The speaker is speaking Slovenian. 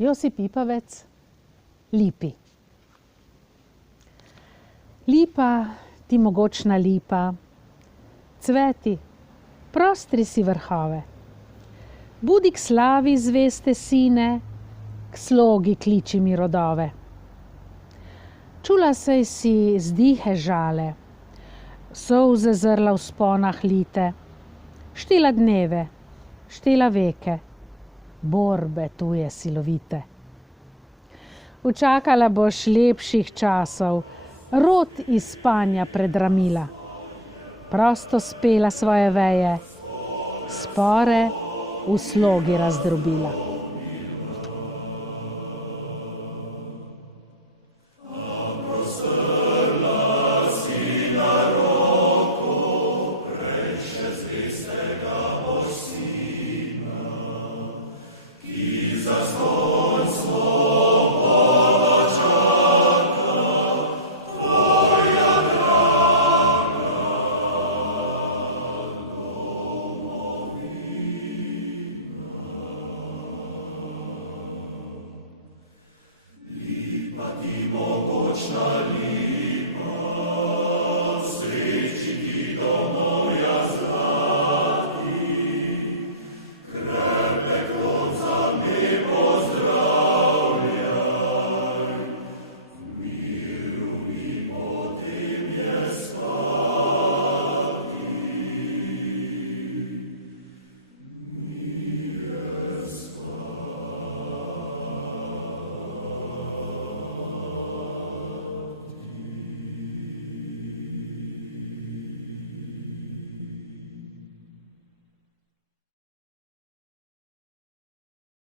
Josip Ipavec, Lipi. Lipa, ti mogočna lipa, cveti, prostri si vrhove. Budi k slavi zveste sine, k slogi kliči mi rodove. Čula sej si zdihe žale, solze zrla v sponah lite, štela dneve, štela veke, borbe tuje silovite. Učakala boš lepših časov, rod iz spanja predramila, prosto spela svoje veje, spore v slogi razdrobila. Mogočna